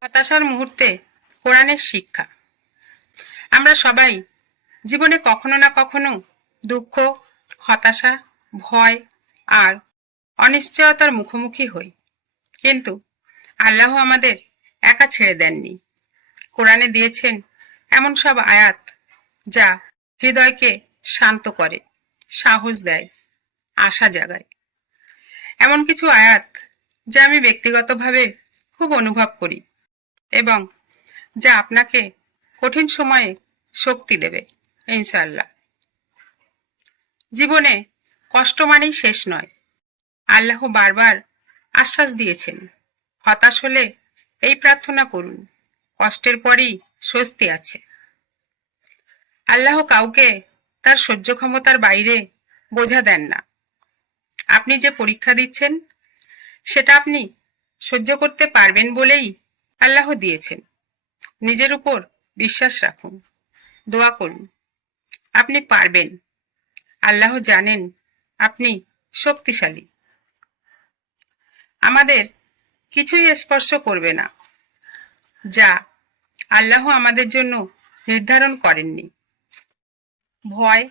হতাশার মুহূর্তে কোরআনের শিক্ষা। আমরা সবাই জীবনে কখনো না কখনো দুঃখ, হতাশা, ভয় আর অনিশ্চয়তার মুখোমুখি হই। কিন্তু আল্লাহ আমাদের একা ছেড়ে দেননি। কোরআনে দিয়েছেন এমন সব আয়াত যা হৃদয়কে শান্ত করে, সাহস দেয়, আশা জাগায়। এমন কিছু আয়াত যা আমি ব্যক্তিগতভাবে খুব অনুভব করি এবং যা আপনাকে কঠিন সময়ে শক্তি দেবে ইনশাআল্লাহ। জীবনে কষ্ট মানেই শেষ নয়। আল্লাহ বারবার আশ্বাস দিয়েছেন, হতাশ হলে এই প্রার্থনা করুন, কষ্টের পরই স্বস্তি আছে। আল্লাহ কাউকে তার সহ্য ক্ষমতার বাইরে বোঝা দেন না। আপনি যে পরীক্ষা দিচ্ছেন সেটা আপনি সহ্য করতে পারবেন বলেই আল্লাহ দিয়েছেন। নিজের উপর বিশ্বাস রাখুন, দোয়া করুন, আপনি পারবেন। আল্লাহ জানেন আপনি শক্তিশালী। আমাদের কিছুই স্পর্শ করবে না যা আল্লাহ আমাদের জন্য নির্ধারণ করেননি। ভয়,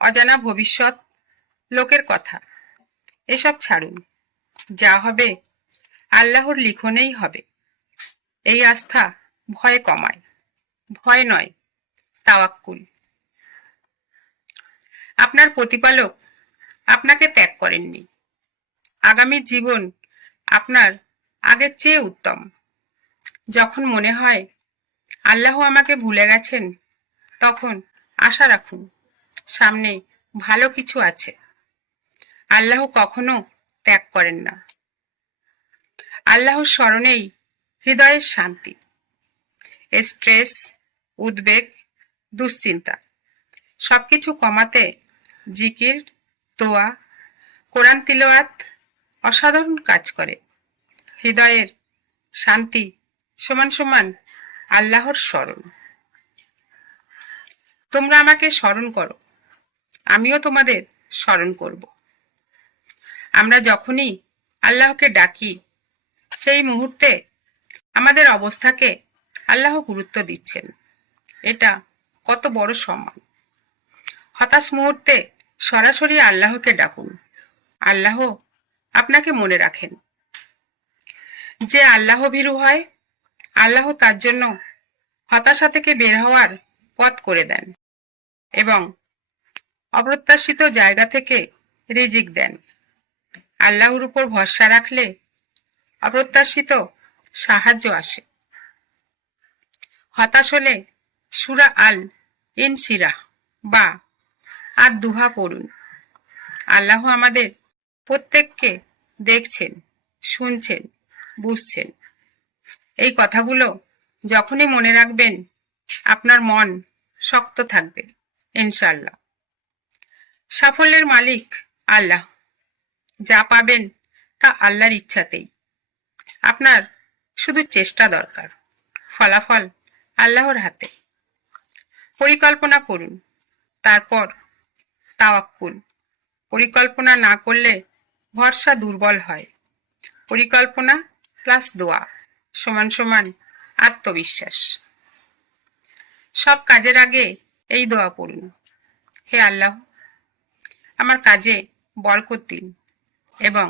অজানা ভবিষ্যৎ, লোকের কথা এসব ছাড়ুন। যা হবে আল্লাহর লিখনেই হবে। এই আস্থা ভয় কমায়। ভয় নয়, তাওয়াক্কুল। আপনার প্রতিপালক আপনাকে ত্যাগ করেননি। আগামী জীবন আপনার আগের চেয়ে উত্তম। যখন মনে হয় আল্লাহ আমাকে ভুলে গেছেন, তখন আশা রাখুন, সামনে ভালো কিছু আছে। আল্লাহ কখনো ত্যাগ করেন না। আল্লাহর স্মরণেই হৃদয়ের শান্তি। স্ট্রেস, উদ্বেগ, দুশ্চিন্তা সবকিছু কমাতে জিকির, দোয়া, কোরআন তিলাওয়াত অসাধারণ কাজ করে। হৃদয়ের শান্তি সমান সমান আল্লাহর স্মরণ। তোমরা আমাকে স্মরণ করো, আমিও তোমাদের স্মরণ করব। আমরা যখনই আল্লাহকে ডাকি, সেই মুহূর্তে আমাদের অবস্থাকে আল্লাহ গুরুত্ব দিচ্ছেন। এটা কত বড় সম্মান। হতাশ মুহূর্তে সরাসরি আল্লাহকে ডাকুন। আল্লাহ আপনাকে মনে রাখেন। যে আল্লাহ ভীরু হয়, আল্লাহ তার জন্য হতাশা থেকে বের হওয়ার পথ করে দেন এবং অপ্রত্যাশিত জায়গা থেকে রিজিক দেন। আল্লাহর উপর ভরসা রাখলে অপ্রত্যাশিত সাহায্য আসে। হতাশ হলে সূরা আল ইনশিরাহ বা দুহা পড়ুন। আল্লাহ আমাদের প্রত্যেককে দেখছেন, শুনছেন, বুঝছেন। এই কথাগুলো যখনই মনে রাখবেন, আপনার মন শক্ত থাকবে ইনশাআল্লাহ। সাফল্যের মালিক আল্লাহ। যা পাবেন তা আল্লাহর ইচ্ছাতেই। আপনার শুধু চেষ্টা দরকার, ফলাফল আল্লাহর হাতে। পরিকল্পনা করুন, তারপর তাওয়াক্কুল। পরিকল্পনা না করলে ভরসা দুর্বল হয়। পরিকল্পনা প্লাস দোয়া সমান সমান আত্মবিশ্বাস। সব কাজের আগে এই দোয়া পড়ুন, হে আল্লাহ, আমার কাজে বরকত দিন এবং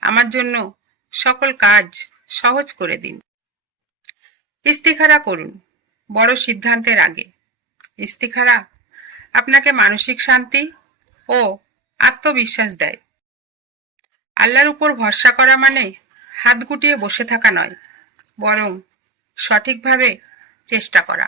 আমার জন্য সকল কাজ সহজ করে দিন। ইস্তিখারা করুন বড় সিদ্ধান্তের আগে। ইস্তিখারা আপনাকে মানসিক শান্তি ও আত্মবিশ্বাস দেয়। আল্লাহর উপর ভরসা করা মানে হাত গুটিয়ে বসে থাকা নয়, বরং সঠিকভাবে চেষ্টা করা।